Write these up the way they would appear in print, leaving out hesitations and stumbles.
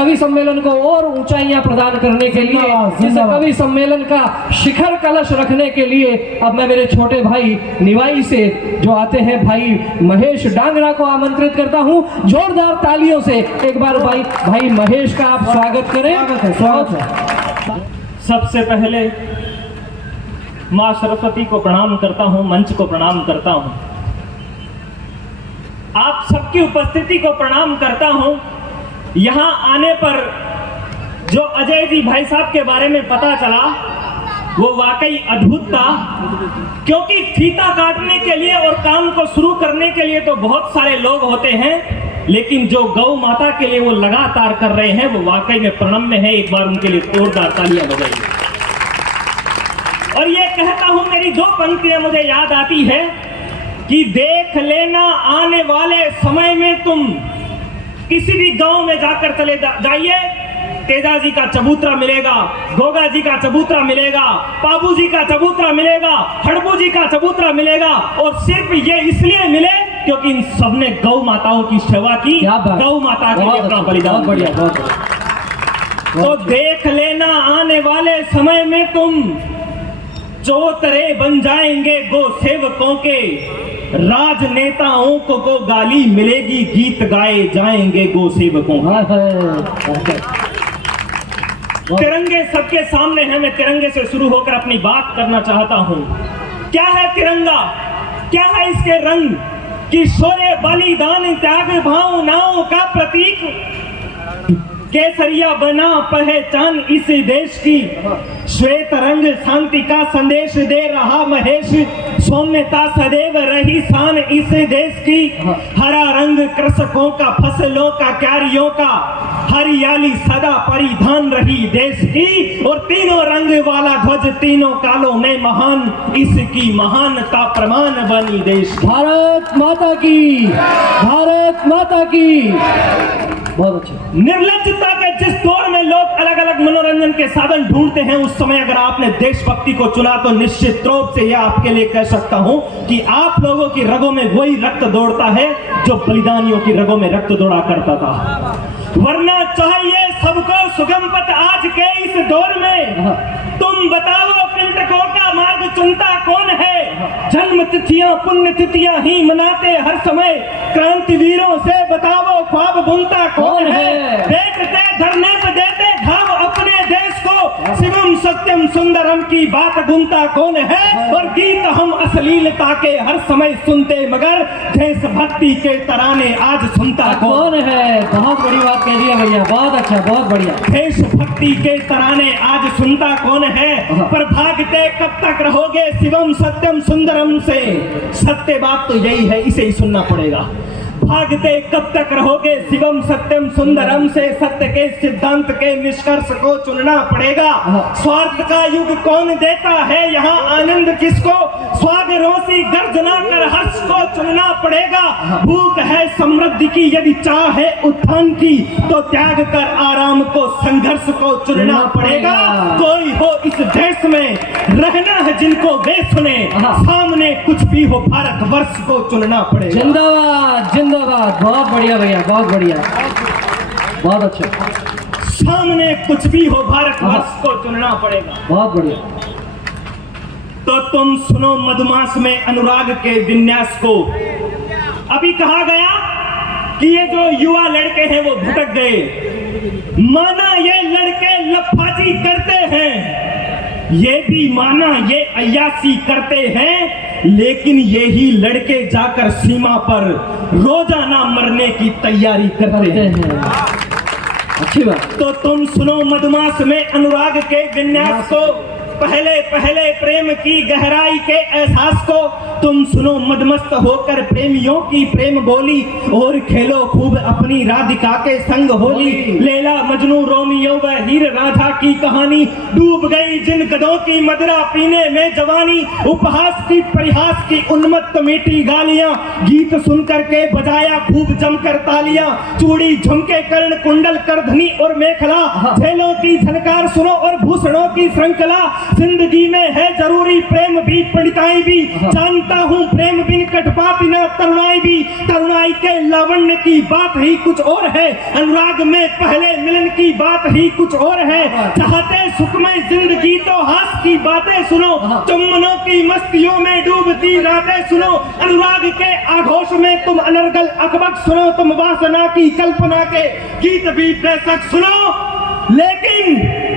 कवि सम्मेलन को और ऊंचाइयां प्रदान करने के लिए, इस कवि सम्मेलन का शिखर कलश रखने के लिए अब मैं मेरे छोटे भाई निवाई से जो आते हैं भाई महेश डांगरा को आमंत्रित करता हूं। जोरदार तालियों से एक बार भाई महेश का आप स्वागत करें। स्वागत है। सबसे पहले माँ सरस्वती को प्रणाम करता हूं, मंच को प्रणाम करता हूं, आप सबकी उपस्थिति को प्रणाम करता हूं। यहां आने पर जो अजय जी भाई साहब के बारे में पता चला वो वाकई अद्भुत था, क्योंकि फीता काटने के लिए और काम को शुरू करने के लिए तो बहुत सारे लोग होते हैं, लेकिन जो गौ माता के लिए वो लगातार कर रहे हैं वो वाकई में प्रणम्य है। एक बार उनके लिए जोरदार तालियां बजाइए। और ये कहता हूं, मेरी दो पंक्तियां मुझे याद आती है कि देख लेना आने वाले समय में तुम किसी भी गांव में जाकर चले जाइए, तेजा जी का चबूतरा मिलेगा, गोगा जी का चबूतरा मिलेगा, पाबू जी का चबूतरा मिलेगा, हड़बू जी का चबूतरा मिलेगा। और सिर्फ ये इसलिए मिले क्योंकि इन सबने गौ माताओं की सेवा की, गौ माता के लिए अपना बलिदान दिया। तो देख लेना आने वाले समय में तुम चौतरे बन जाएंगे गो सेवकों के, राजनेताओं को गाली मिलेगी, गीत गाए जाएंगे गो सेवकों। तिरंगे सबके सामने है, मैं तिरंगे से शुरू होकर अपनी बात करना चाहता हूं। क्या है तिरंगा, क्या है इसके रंग? किशोरे बलिदान त्याग भावनाओं का प्रतीक, केसरिया बना पहचान इस देश की, श्वेत रंग शांति का संदेश दे रहा महेश, सौम्यता सदैव रही शान इस देश की, हरा रंग कृषकों का, फसलों का, क्यारियों का, हरियाली सदा परिधान रही देश की, और तीनों रंग वाला ध्वज तीनों कालों में महान, इसकी महानता प्रमाण बनी देश। भारत माता की, भारत माता की। बहुत अच्छा। निर्लज्जता के जिस दौर में लोग अलग अलग मनोरंजन के साधन ढूंढते हैं, उस समय अगर आपने देशभक्ति को चुना तो निश्चित रूप से यह आपके लिए कह सकता हूं कि आप लोगों की रगों में वही रक्त दौड़ता है जो बलिदानियों की रगों में रक्त दौड़ा करता था। वरना चाहिए सबको सुगम पथ आज के इस दौर में। तुम बताओ पिंटकों का मार्ग चुनता कौन है? जन्म तिथियां पुण्य तिथियां ही मनाते हर समय, क्रांतिवीरों से बताओ ख्वाब बुनता कौन है? देखते धरने पे देते घाव अपने देश को, शिवम सत्यम सुंदरम की बात गुनता कौन है? और गीत हम अश्लीलता के हर समय सुनते, मगर देशभक्ति के तराने आज सुनता कौन है? बहुत बड़ी बात कह दिया भैया, बहुत अच्छा, बहुत बढ़िया। देशभक्ति के तराने आज सुनता कौन है? पर भागते कब तक रहोगे शिवम सत्यम सुंदरम से? सत्य बात तो यही है, इसे ही सुनना पड़ेगा। भागते कब तक रहोगे शिवम सत्यम सुंदरम से? सत्य के सिद्धांत के निष्कर्ष को चुनना पड़ेगा। स्वार्थ का युग कौन देता है यहाँ आनंद किसको? स्वागरोसी गर्जना कर हर्ष को चुनना पड़ेगा। भूख है समृद्धि की, यदि चाह है उत्थान की, तो त्याग कर आराम को, संघर्ष को चुनना पड़ेगा। कोई हो इस देश में, रहना है जिनको वे सुने, सामने कुछ भी हो भारत वर्ष को चुनना पड़ेगा। जिंदाबाद जिंदाबाद। बहुत बढ़िया भैया, बहुत बढ़िया, बहुत अच्छा। सामने कुछ भी हो भारत वर्ष को चुनना पड़ेगा। बहुत बढ़िया। तो तुम सुनो मधुमास में अनुराग के विन्यास को। अभी कहा गया कि ये जो युवा लड़के हैं वो भटक गए। माना ये लड़के लफाजी करते हैं, ये भी माना ये अय्यासी करते हैं, लेकिन यही लड़के जाकर सीमा पर रोजाना मरने की तैयारी करते हैं। अच्छी बात। तो तुम सुनो मधुमास में अनुराग के विन्यास को, पहले पहले प्रेम की गहराई के एहसास को। तुम सुनो मदमस्त होकर प्रेमियों की प्रेम बोली, और खेलो खूब अपनी राधिका के संग होली। लैला मजनू रोमियो व हीर राधा की कहानी, डूब गई जिन गधों की मदरा पीने में जवानी। उपहास की परिहास की उन्मत्त मीठी गालियां, गीत सुन करके बजाया खूब जमकर तालियां। चूड़ी झुमके कर्ण कुंडल करधनी और मेखला, झेलों की झनकार सुनो और भूषणों की श्रृंखला। जिंदगी में है जरूरी प्रेम भी, पंडिताई भी, जानता हूँ प्रेम बिन कट पाए बात न तरुणाई भी, तरुणाई के लावण्य की बात ही कुछ और है, अनुराग में पहले मिलन की बात ही कुछ और है। चाहते सुखमय जिंदगी तो हास की बातें सुनो, चुम्बनों की मस्तियों में डूबती रातें सुनो, अनुराग के आघोष में तुम अनर्गल अकबक सुनो, तुम वासना की कल्पना के गीत भी बेशक सुनो। लेकिन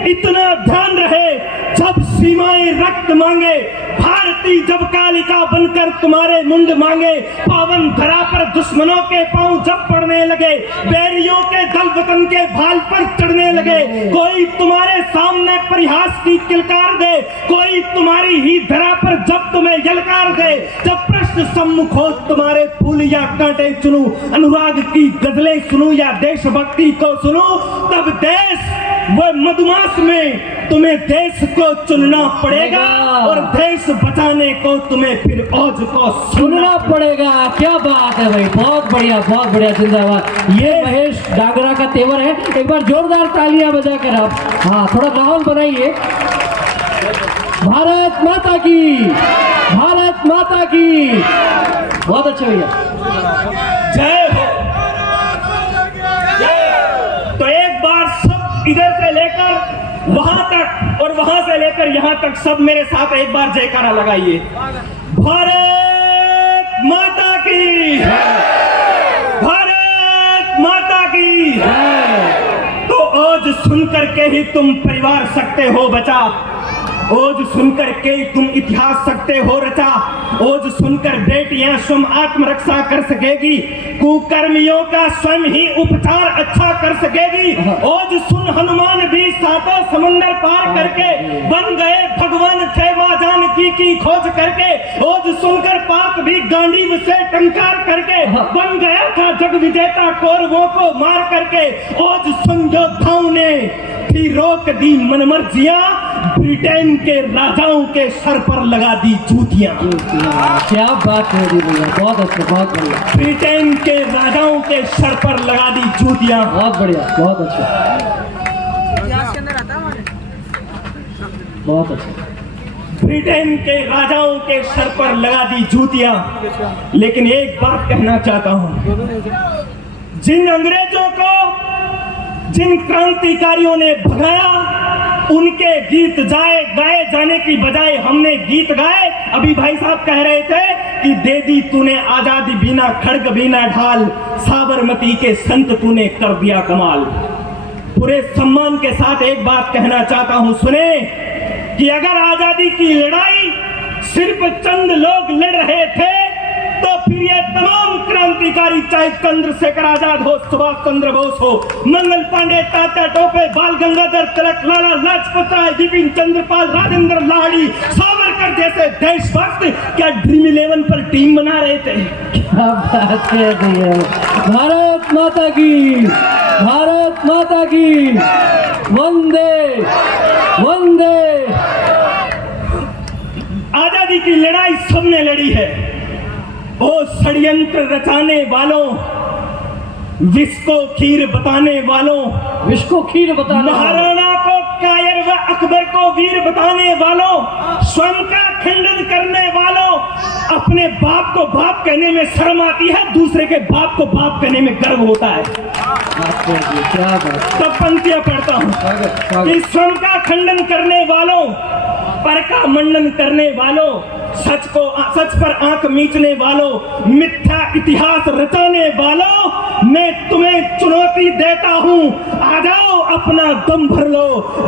इतना ध्यान रहे, जब सीमाएं रक्त मांगे, भारती जब कालिका बनकर तुम्हारे मुंड मांगे, पावन धरा पर दुश्मनों के पांव जब पड़ने लगे, बैरियों के दल वतन के भाल पर चढ़ने लगे, कोई तुम्हारे सामने परिहास की किलकार दे, कोई तुम्हारी ही धरा पर जब तुम्हें यलकार दे, जब प्रश्न सम्मुख हो तुम्हारे फूल या कांटे चुनूं, अनुराग की गजलें सुनूं या देशभक्ति को सुनूं, तब देश वो मधुमास में तुम्हें देश को चुनना पड़ेगा और देश बचाने को तुम्हें फिर औज को सुनना पड़ेगा। क्या बात है भाई, बहुत बढ़िया जिंदाबाद। ये महेश डांगरा का तेवर है। एक बार जोरदार तालियां बजाकर आप, हाँ, थोड़ा माहौल बनाइए। भारत माता की, भारत माता की। बहुत अच्छा भैया, जय हो। तो एक बार सब इधर से लेकर वहां तक और वहां से लेकर यहां तक सब मेरे साथ एक बार जयकारा लगाइए। भारत माता की, भारत माता की। तो आज सुनकर के ही तुम परिवार सकते हो बचा, ओज सुनकर के तुम इतिहास सकते हो रचा, ओज सुनकर बेटियां स्वयं आत्मरक्षा कर सकेगी, कुकर्मियों का स्वयं ही उपचार अच्छा कर सकेगी। ओज सुन हनुमान भी सातों समंदर पार करके बन गए भगवान थे मां जानकी की खोज करके। ओज सुनकर पाप भी गांडीव से टंकार करके बन गया था जग विजेता कौरवों को मार करके। ओज सुन योद्धाओं ने भी रोक दी मनमर्जियां, ब्रिटेन के राजाओं के सर पर लगा दी जूतियां। क्या बात है भैया, बहुत अच्छा, बहुत बढ़िया। ब्रिटेन के राजाओं के सर पर लगा दी जूतियां। बहुत बढ़िया, बहुत अच्छा, बहुत अच्छा। ब्रिटेन के राजाओं के सर पर लगा दी जूतियां। लेकिन एक बात कहना चाहता हूं, जिन अंग्रेजों को, जिन क्रांतिकारियों ने भगाया, उनके गीत गाए जाने की बजाय हमने गीत गाए। अभी भाई साहब कह रहे थे कि दे दी तूने आजादी बिना खड़ग बिना ढाल, साबरमती के संत तूने कर दिया कमाल। पूरे सम्मान के साथ एक बात कहना चाहता हूं, सुने कि अगर आजादी की लड़ाई सिर्फ चंद लोग लड़ रहे थे, तो फिर ये तमाम क्रांतिकारी, चाहे चंद्रशेखर आजाद हो, सुभाष चंद्र बोस हो, मंगल पांडे, तात्या टोपे, बाल गंगाधर तिलक, लाला लाजपत राय, बिपिन चंद्रपाल, राजेंद्र लाहिड़ी, सावरकर जैसे देशभक्त क्या ड्रीम 11 पर टीम बना रहे थे? क्या बात है भैया। भारत माता की, भारत माता की। वंदे वंदे। आजादी की लड़ाई सबने लड़ी है। ओ षड्यंत्र रचाने वालों, विष को खीर बताने वालों, विष को खीर बताने, महाराणा को कायर व अकबर को वीर बताने वालों, स्वयं का खंडन करने वालों, अपने बाप को बाप कहने में शर्म आती है, दूसरे के बाप को बाप कहने में गर्व होता है। क्या बात। तब पंक्तियां पढ़ता हूं कि स्वयं का खंडन करने वालों, पर का मंडन करने वालों, सच पर आंख मीचने वालों, मिथ्या इतिहास रचाने वालों, मैं तुम्हें चुनौती देता हूं, आ जाओ अपना दम भर लो,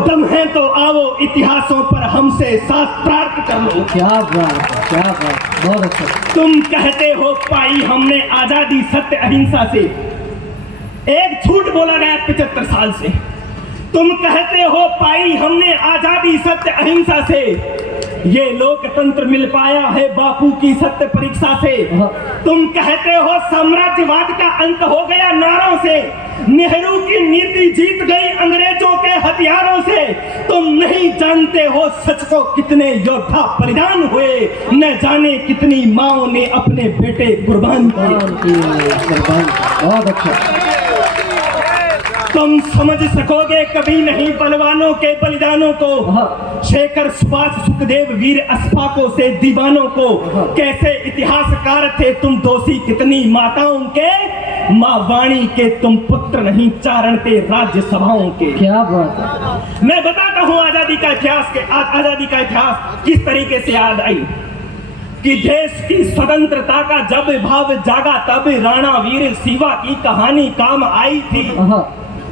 दम है तो आओ इतिहासों पर हमसे साथ प्राप्त कर लो। क्या बात, क्या बात, बहुत अच्छा। तुम कहते हो पाई हमने आजादी सत्य अहिंसा से, एक झूठ बोला गया 75 साल से। तुम कहते हो पाई हमने आजादी सत्य अहिंसा से, ये लोकतंत्र मिल पाया है बापू की सत्य परीक्षा से। तुम कहते हो साम्राज्यवाद का अंत हो गया नारों से, नेहरू की नीति जीत गई अंग्रेजों के हथियारों से। तुम नहीं जानते हो सच को कितने योद्धा बलिदान हुए, न जाने कितनी माओ ने अपने बेटे कुर्बान किए। बहुत अच्छा। तुम समझ सकोगे कभी नहीं बलवानों के बलिदानों को, शेखर सुभाष सुखदेव वीर अस्फाकों से दीवानों को। कैसे इतिहासकार थे तुम दोषी कितनी माताओं के, माँ वाणी के तुम पुत्र नहीं चारण थे राज्यसभाओं के। क्या बात है। मैं बताता हूँ आजादी का इतिहास के आजादी का इतिहास किस तरीके से याद आई कि देश की स्वतंत्रता का जब भाव जागा तब राणा वीर शिवा की कहानी काम आई थी।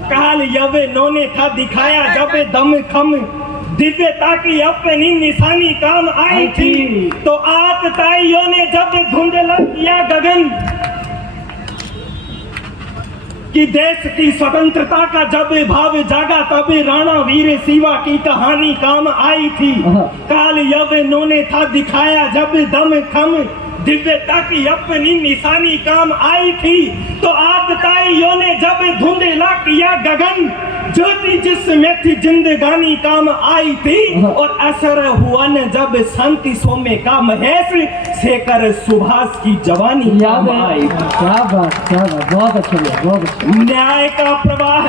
काल यवनों ने था दिखाया जब दम खम, दिव्यता की अपनी निशानी काम आई थी। तो आतताइयों ने जब धुंधला किया गगन कि देश की स्वतंत्रता का जब भाव जागा तब राणा वीर शिवा की कहानी काम आई थी। काल यवनों ने था दिखाया जब दम खम, दिव्यता की अपनी निशानी काम आई थी। तो आतताइयों ने जब धुंधला किया गगन, ज्योति जिसमें थी जिंदगानी काम आई थी। और असर हुआ न जब शांति सोमे का महेश, शेखर सुभाष की जवानी काम आई। क्या बात, क्या बात, बहुत अच्छा लगा, बहुत अच्छा। न्याय का प्रवाह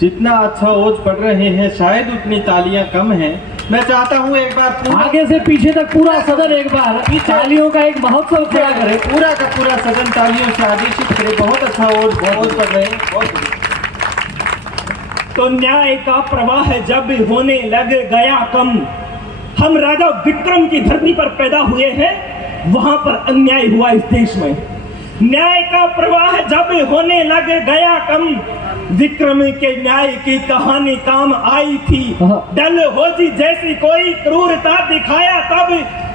जितना अच्छा ओज पढ़ रहे हैं शायद उतनी तालियां कम हैं। मैं चाहता हूं एक बार आगे से पीछे तक पूरा सदन एक बार तालियों का एक महोत्सव खड़ा करे, पूरा का पूरा सदन तालियों से आदेशित करे। बहुत अच्छा ओज पढ़ रहे हैं, बहुत। तो न्याय का प्रवाह जब होने लग गया कम, हम राजा विक्रम की धरती पर पैदा हुए हैं, वहां पर अन्याय हुआ इस देश में। न्याय का प्रवाह जब होने लग गया कम, विक्रम के न्याय की कहानी काम आई थी। डलहौजी जैसी कोई क्रूरता दिखाया तब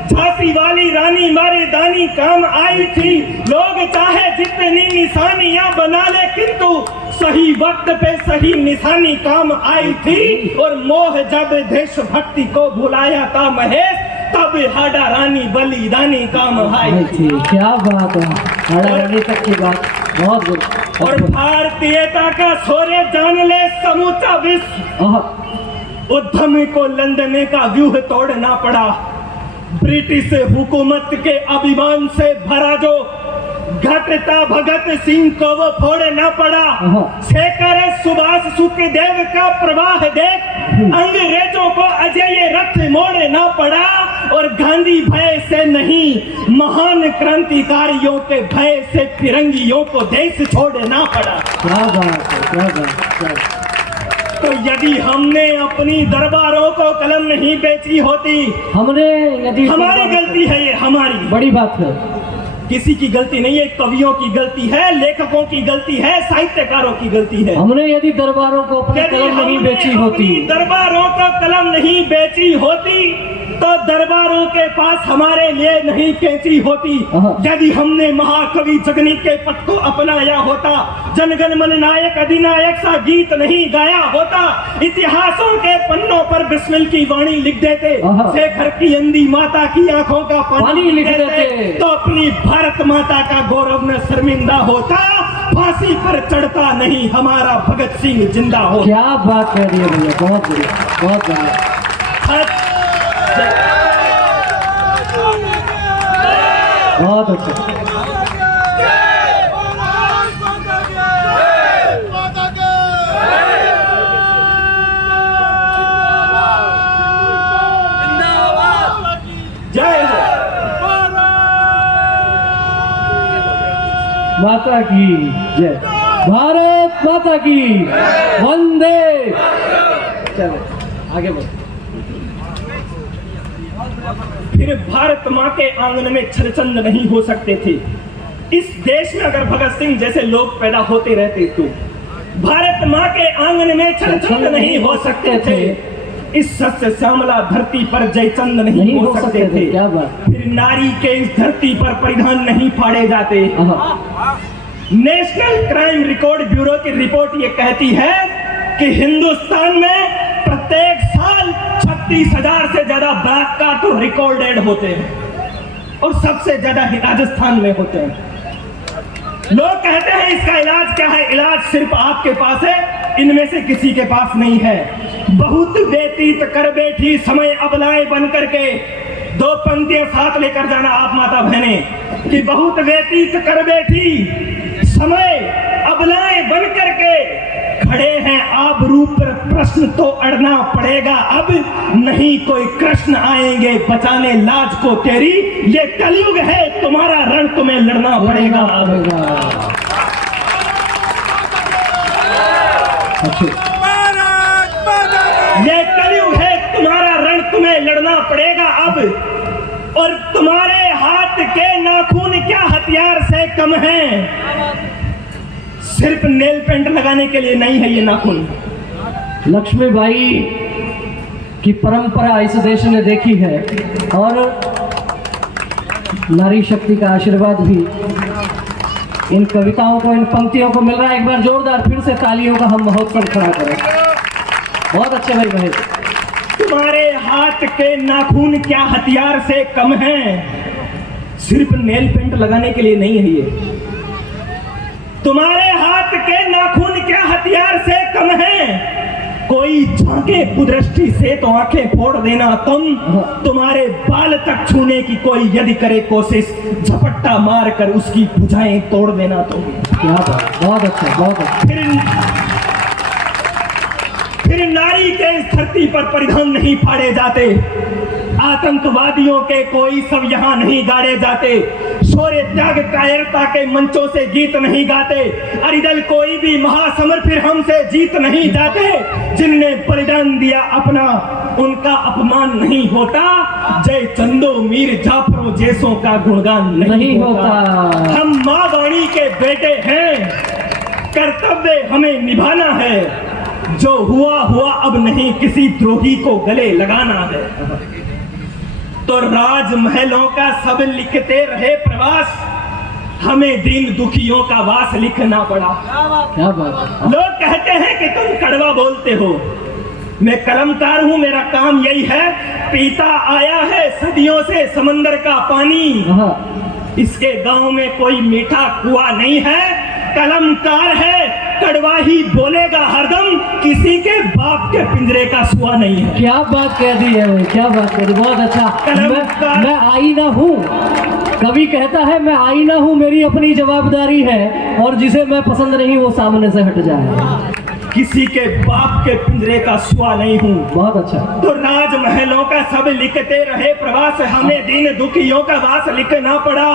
झांसी वाली रानी मारे दानी काम आई थी। लोग चाहे जितनी निशानियां बना ले किंतु सही वक्त पे सही निशानी काम आई थी। और मोह जब देशभक्ति को भुलाया था महेश, तब हाड़ा रानी बलिदानी काम आई थी। क्या बात है, हाड़ा रानी तक की बात बहुत गुड। और भारतीयता का शौर्य जान ले समूचा विश्व, उद्यम को लंदन का व्यूह तोड़ना पड़ा। ब्रिटिश हुकूमत के अभिमान से भरा जो घटता भगत सिंह को वो फोड़ना पड़ा। शेखर सुभाष सुखदेव का प्रवाह देख अंग्रेजों को अजय रथ मोड़ना पड़ा। और गांधी भय से नहीं, महान क्रांतिकारियों के भय से फिरंगियों को देश छोड़ना पड़ा। क्या बात है, क्या बात। तो यदि हमने अपनी दरबारों को कलम नहीं बेची होती, हमने यदि हमारी गलती है, ये हमारी बड़ी बात है। किसी की गलती नहीं है, कवियों की गलती है, लेखकों की गलती है, साहित्यकारों की गलती है। हमने यदि दरबारों को अपनी कलम नहीं बेची होती, दरबारों को कलम नहीं बेची होती, तो दरबारों के पास हमारे लिए नहीं कैंची होती। यदि हमने महाकवि जगनी के पथ को अपनाया होता, जनगण मन नायक अधिनायक सा गीत नहीं गाया होता, इतिहासों के पन्नों पर बिस्मिल की वाणी लिख देते, शेखर की अंधी माता की आंखों का पानी लिख देते, तो अपनी भारत माता का गौरव न शर्मिंदा होता, फांसी पर चढ़ता नहीं हमारा भगत सिंह जिंदा हो। क्या बात कह रही है भैया, बहुत बढ़िया, बहुत बढ़िया, बहुत अच्छा। जय हो माता की जय, भारत माता की वंदे। चलो आगे बढ़ो। फिर भारत माँ के आंगन में छरचंद नहीं हो सकते थे। इस देश में अगर भगत सिंह जैसे लोग पैदा होते रहते तो भारत माँ के आंगन में छरचंद नहीं हो सकते थे। इस सस्य श्यामला धरती पर जयचंद नहीं हो सकते थे। क्या बात। फिर नारी के इस धरती पर परिधान नहीं फाड़े जाते। नेशनल क्राइम रिकॉर्ड ब्यूरो की रिपोर्ट ये कहती है कि हिंदुस्तान में प्रत्येक साल 36,000 से ज्यादा बलात्कार तो रिकॉर्डेड होते हैं और सबसे ज्यादा राजस्थान में होते हैं। लोग कहते हैं इसका इलाज क्या है? इलाज सिर्फ आपके पास है, इनमें से किसी के पास नहीं है। बहुत व्यतीत कर बैठी समय अबलाएं बन करके, दो पंक्तियां साथ लेकर जाना आप माता बहने कि बहुत व्यतीत कर बैठी समय अबलाएं बन करके खड़े हैं आबरू पर, प्रश्न तो अड़ना पड़ेगा अब, नहीं कोई कृष्ण आएंगे बचाने लाज को तेरी, ये कलयुग है तुम्हारा रण तुम्हें लड़ना पड़ेगा अब। ये कलयुग है तुम्हारा रण तुम्हें लड़ना पड़ेगा अब, और तुम्हारे हाथ के नाखून क्या हथियार से कम हैं, सिर्फ नेल पेंट लगाने के लिए नहीं है ये नाखून। लक्ष्मीबाई की परंपरा इस देश ने देखी है और नारी शक्ति का आशीर्वाद भी इन कविताओं को, इन पंक्तियों को मिल रहा है। एक बार जोरदार फिर से तालियों का हम महोत्सव खड़ा करें। बहुत अच्छे भाई महेश। तुम्हारे हाथ के नाखून क्या हथियार से कम हैं, सिर्फ नेल पेंट लगाने के लिए नहीं है ये। तुम्हारे हाथ के नाखून क्या हथियार से कम हैं, कोई झांके कुदृष्टि से तो आंखें फोड़ देना तुम, तुम्हारे बाल तक छूने की कोई यदि करे कोशिश, झपट्टा मार कर उसकी भुजाएं तोड़ देना तुम। क्या बात, बहुत अच्छा, बहुत अच्छा। फिर नारी के इस धरती पर परिधान नहीं फाड़े जाते, आतंकवादियों के कोई सब यहाँ नहीं गाड़े जाते, शौर्य त्याग कायरता के मंचों से गीत नहीं गाते, अरिदल कोई भी महासमर फिर हमसे जीत नहीं जाते, जिनने बलिदान दिया अपना उनका अपमान नहीं होता, जय चंदो मीर जाफरों जैसों का गुणगान नहीं होता। हम माँ वाणी के बेटे हैं, कर्तव्य हमें निभाना है, जो हुआ हुआ अब नहीं किसी द्रोही को गले लगाना है। तो राजमहलों का सब लिखते रहे प्रवास, हमें दीन दुखियों का वास लिखना पड़ा। क्या बात। लोग कहते हैं कि तुम कड़वा बोलते हो, मैं कलमकार हूं, मेरा काम यही है, पीता आया है सदियों से समंदर का पानी, इसके गांव में कोई मीठा कुआं नहीं है, कलमकार है कड़वा ही बोलेगा हरदम, किसी के बाप के पिंजरे का सुआ नहीं है। क्या बात कह दी है, क्या बात कह दी, बहुत अच्छा। मैं आईना हूँ, कवि कहता है मैं आईना हूँ, मेरी अपनी जवाबदारी है, और जिसे मैं पसंद नहीं वो सामने से हट जाए, किसी के बाप के पिंजरे का सुआ नहीं हूँ। बहुत अच्छा। तो राजमहलों का सब लिखते रहे प्रवास, हमें दीन दुखियों का वास लिखना पड़ा,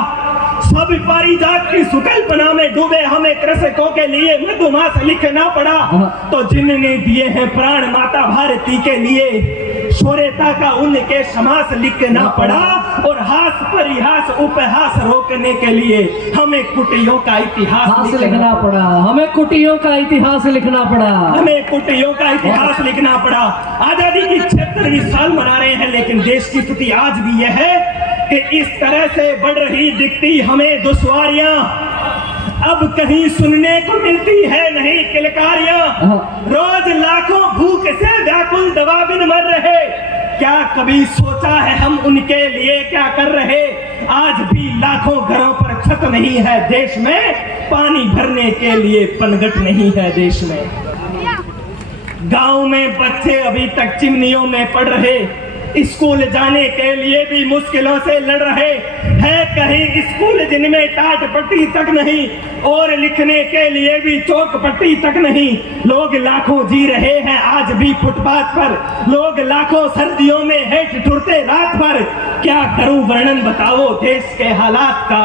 सब पारिजात की सुकल्पना में डूबे हमें कृषकों के लिए मधुमास लिखना पड़ा। तो जिनने दिए हैं प्राण माता भारती के लिए, शौर्यता का उनके समास लिखना पड़ा, और हास परिहास उपहास रोकने के लिए हमें कुटियों का इतिहास लिखना पड़ा, हमें कुटियों का इतिहास लिखना पड़ा, हमें कुटियों का इतिहास लिखना पड़ा। आजादी की 76वीं साल मना रहे हैं, लेकिन देश की स्थिति आज भी यह है कि इस तरह से बढ़ रही दिखती हमें दुश्वारियां, अब कहीं सुनने को मिलती है नहीं किलकारियां, रोज लाखों भूख से व्याकुल दवाबिन मर रहे, क्या कभी सोचा है हम उनके लिए क्या कर रहे, आज भी लाखों घरों पर छत नहीं है देश में, पानी भरने के लिए पनघट नहीं है देश में, गांव में बच्चे अभी तक चिमनियों में पड़ रहे, स्कूल जाने के लिए भी मुश्किलों से लड़ रहे हैं, कहीं स्कूल जिनमें टाट पट्टी तक नहीं, और लिखने के लिए भी चौक पट्टी तक नहीं, लोग लाखों जी रहे हैं आज भी फुटपाथ पर, लोग लाखों सर्दियों में हेठ ठुरते रात भर, क्या करूं वर्णन बताओ देश के हालात का,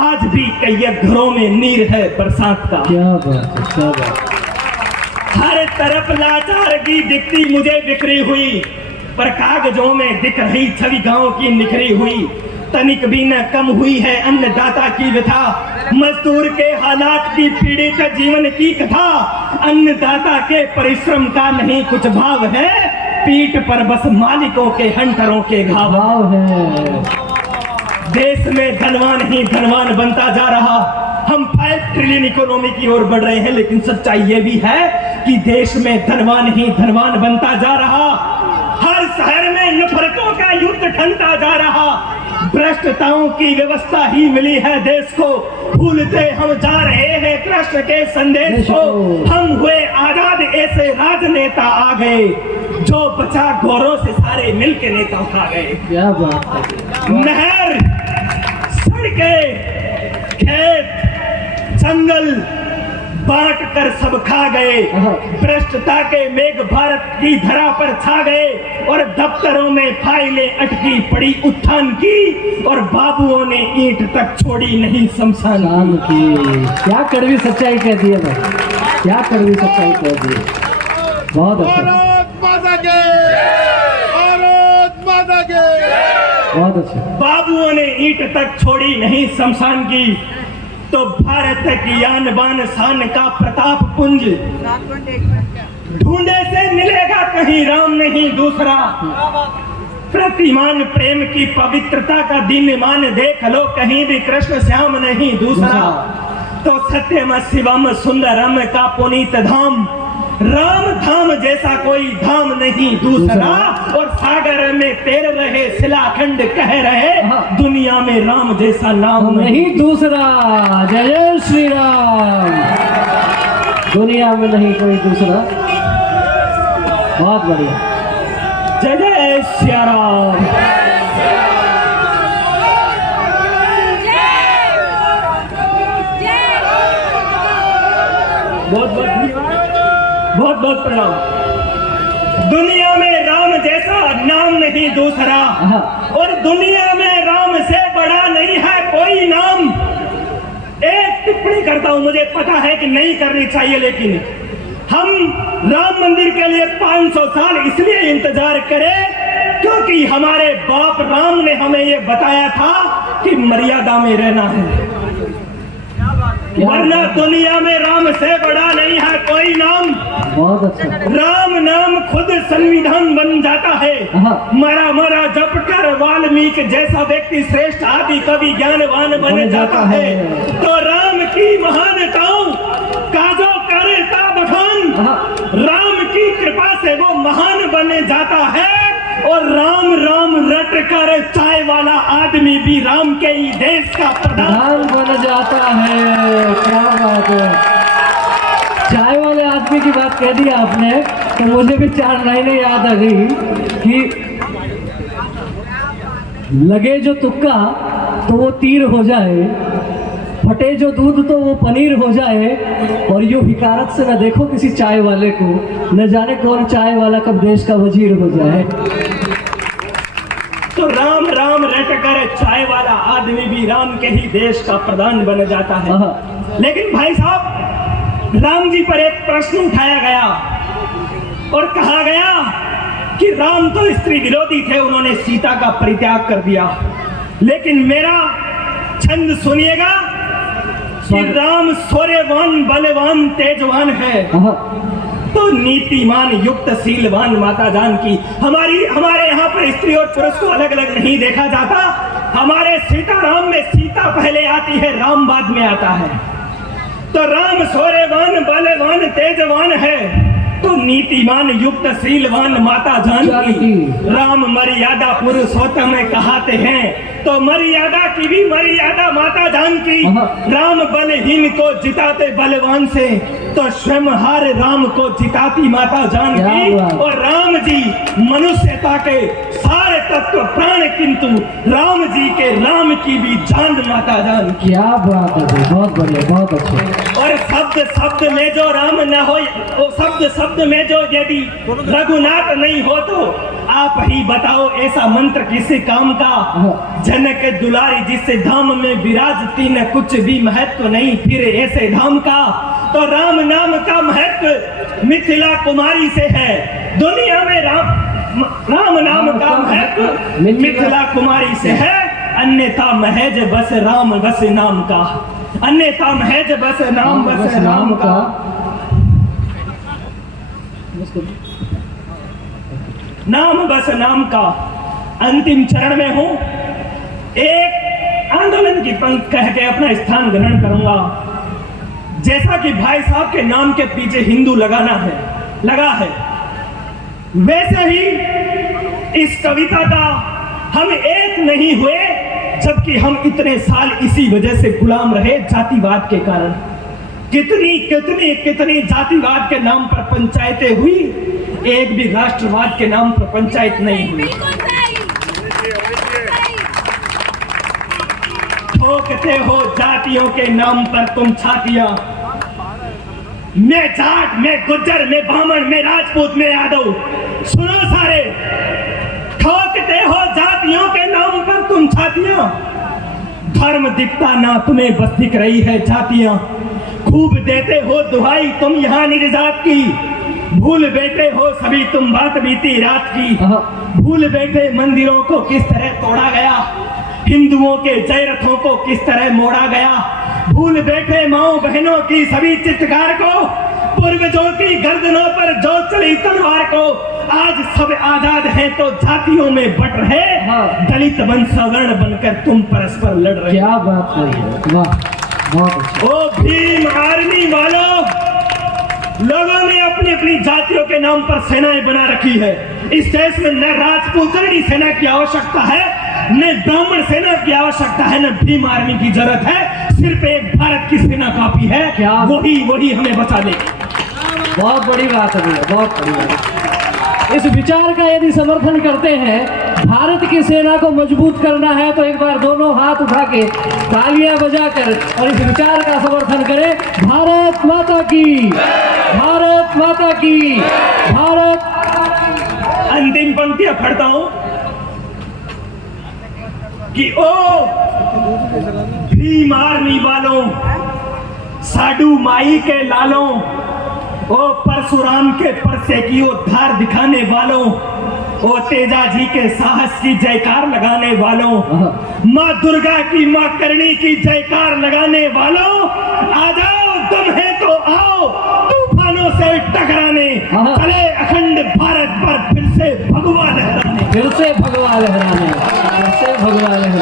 आज भी कई घरों में नीर है बरसात का। क्या बात है, क्या बात। हर तरफ लाचारगी दिखती मुझे बिखरी हुई, पर कागजों में दिख रही छवि गांव की निखरी हुई, तनिक भी न कम हुई है अन्नदाता की व्यथा, मजदूर के हालात की पीड़ित जीवन की कथा, अन्नदाता के परिश्रम का नहीं कुछ भाव है, पीठ पर बस मालिकों के हंटरों के घाव है। देश में धनवान ही धनवान बनता जा रहा, हम 5 ट्रिलियन इकोनॉमी की ओर बढ़ रहे हैं, लेकिन सच्चाई ये भी है कि देश में धनवान ही धनवान बनता जा रहा, हर शहर में नफरतों का युद्ध ठनता जा रहा, भ्रष्टताओं की व्यवस्था ही मिली है देश को, भूलते हम जा रहे हैं कृष्ण के संदेश को, हम हुए आजाद ऐसे राजनेता आ गए, जो बचा गौरव से सारे मिलके नेता उठा गए। क्या बात है। नहर, सड़कें, खेत, जंगल बांट कर सब खा गए, भ्रष्टता के मेघ भारत की धरा पर छा गए, और दफ्तरों में फाइलें अटकी पड़ी उत्थान की, और बाबुओं ने ईंट तक छोड़ी नहीं शमशान की। क्या कड़वी सच्चाई कह दी है भाई, क्या कड़वी सच्चाई कह दी है। बहुत अच्छा, भारत माता की, भारत माता की। बहुत अच्छा। बाबुओं ने ईंट तक छोड़ी नहीं शमशान की, तो भारत की आन बान शान का प्रताप पुंज, ढूंढे से मिलेगा कहीं राम नहीं दूसरा। प्रतिमान प्रेम की पवित्रता का दिन मान देख लो, कहीं भी कृष्ण श्याम नहीं दूसरा। तो सत्यम शिवम सुंदरम का पुनीत धाम, राम धाम जैसा कोई धाम नहीं दूसरा। और सागर में तैर रहे शिलाखंड कह रहे, दुनिया में राम जैसा नाम नहीं दूसरा। जय जय श्री राम। दुनिया में नहीं कोई दूसरा। बहुत बढ़िया। जय जय श्री राम। बहुत बहुत प्रणाम। दुनिया में राम जैसा नाम नहीं दूसरा, और दुनिया में राम से बड़ा नहीं है कोई नाम। एक टिप्पणी करता हूं, मुझे पता है कि नहीं करनी चाहिए, लेकिन हम राम मंदिर के लिए 500 साल इसलिए इंतजार करें क्योंकि हमारे बाप राम ने हमें यह बताया था कि मर्यादा में रहना है, वरना दुनिया में राम से बड़ा नहीं है कोई नाम। बहुत अच्छा। राम नाम खुद संविधान बन जाता है। मरा मरा जप कर वाल्मीकि जैसा व्यक्ति श्रेष्ठ आदि कवि ज्ञानवान बन जाता है। तो राम की महानताओं का जो करता बखान, राम की कृपा से वो महान बन जाता है। और राम राम रट कर चाय वाला आदमी भी राम के ही देश का प्रधान बन जाता है। क्या बात है। चाय वाले आदमी की बात कह दी आपने, तो मुझे भी 4 लाइनें याद आ गई कि लगे जो तुक्का तो वो तीर हो जाए, फटे जो दूध तो वो पनीर हो जाए, और यूं हिकारत से न देखो किसी चाय वाले को, न जाने कौन चाय वाला कब देश का वजीर हो जाए। तो राम राम रट कर चाय वाला आदमी भी राम के ही देश का प्रधान बन जाता है। लेकिन भाई साहब, राम जी पर एक प्रश्न उठाया गया और कहा गया कि राम तो स्त्री विरोधी थे, उन्होंने सीता का परित्याग कर दिया। लेकिन मेरा छंद सुनिएगा कि राम शौर्यवान बलवान तेजवान है, तो नीतिमान युक्त शीलवान माता जानकी। हमारे यहाँ पर स्त्री और पुरुष को अलग अलग नहीं देखा जाता। हमारे सीताराम में सीता पहले आती है, राम बाद में आता है। तो राम शौर्यवान बलवान तेजवान है, तो नीतिमान युक्त शीलवान माता जानकी। राम मर्यादा पुरुषोत्तम कहाते हैं, तो मर्यादा की भी मर्यादा माता जानकी। राम बलहीन को जिताते बलवान से, तो स्वयं हार राम को जिताती माता जानकी। और राम जी मनुष्यता के सारे तत्व प्राण, किंतु राम जी के राम की भी जान माता जानकी। क्या बात है, बहुत बढ़िया, बहुत अच्छा। और शब्द शब्द में जो राम न हो, शब्द शब्द में जो यदि रघुनाथ नहीं हो, तो आप ही बताओ ऐसा मंत्र किसी काम का। जनक दुलारी जिससे धाम में विराजती न कुछ भी महत्व नहीं फिर ऐसे धाम का। तो राम नाम का महत्व मिथिला कुमारी से है। दुनिया में राम नाम का महत्व मिथिला कुमारी से है। अन्यथा महज बस राम बस नाम का, अन्यथा महज बस नाम बस राम का। नाम बस नाम का। अंतिम चरण में हूं, एक आंदोलन की पंक्ति कह के अपना स्थान ग्रहण करूंगा। जैसा कि भाई साहब के नाम के पीछे हिंदू लगा है, वैसे ही इस कविता का हम एक नहीं हुए, जबकि हम इतने साल इसी वजह से गुलाम रहे, जातिवाद के कारण। कितनी कितनी कितनी जातिवाद के नाम पर पंचायतें हुई, एक भी राष्ट्रवाद के नाम पर पंचायत नहीं हुई। ठोकते हो जातियों के नाम पर तुम छातियां। मैं जाट, मैं गुज्जर, मैं ब्राह्मण, मैं राजपूत, मैं यादव, सुनो सारे, ठोकते हो जातियों के नाम पर तुम छातियां। धर्म दिखता ना तुम्हें, बस दिख रही है जातियां। खूब देते हो दुहाई तुम यहाँ निर्जात की, भूल बैठे हो सभी तुम बात बीती रात की। भूल बैठे मंदिरों को किस तरह तोड़ा गया, हिंदुओं के जय रथों को किस तरह मोड़ा गया। भूल बैठे माओ बहनों की सभी चित्कार को, पूर्वजों की गर्दनों पर जो चली तलवार को। आज सब आजाद हैं तो जातियों में बट रहे, दलित वंश सवर्ण बनकर तुम परस्पर लड़ रहे। क्या बात है, वाह, बहुत अच्छा। ओ भीम आर्मी वालों, लोगों ने अपनी अपनी जातियों के नाम पर सेनाएं बना रखी है। इस देश में न राजपूतानी सेना की आवश्यकता है, न ब्राह्मण सेना की आवश्यकता है, न भीम आर्मी की जरूरत है। सिर्फ एक भारत की सेना काफी है, क्या? वही हमें बचा देगी। बहुत बड़ी बात है भैया, बहुत बड़ी बात है। इस विचार का यदि समर्थन करते हैं, भारत की सेना को मजबूत करना है, तो एक बार दोनों हाथ उठा के तालियां बजाकर और इस विचार का समर्थन करें। भारत माता की, भारत माता की, भारत। अंतिम पंक्तियां पढ़ता हूं कि ओ भीम आर्मी वालों, साडू माई के लालों, ओ परशुराम के परसे की ओ धार दिखाने वालों, ओ तेजा जी के साहस की जयकार लगाने वालों, माँ दुर्गा की, माँ करणी की जयकार लगाने वालों, आ जाओ, तुम है तो आओ तूफानों से टकराने, चले अखंड भारत पर फिर से भगवा लहराने। फिर से भगवा लहराने, फिर से भगवा लहराने।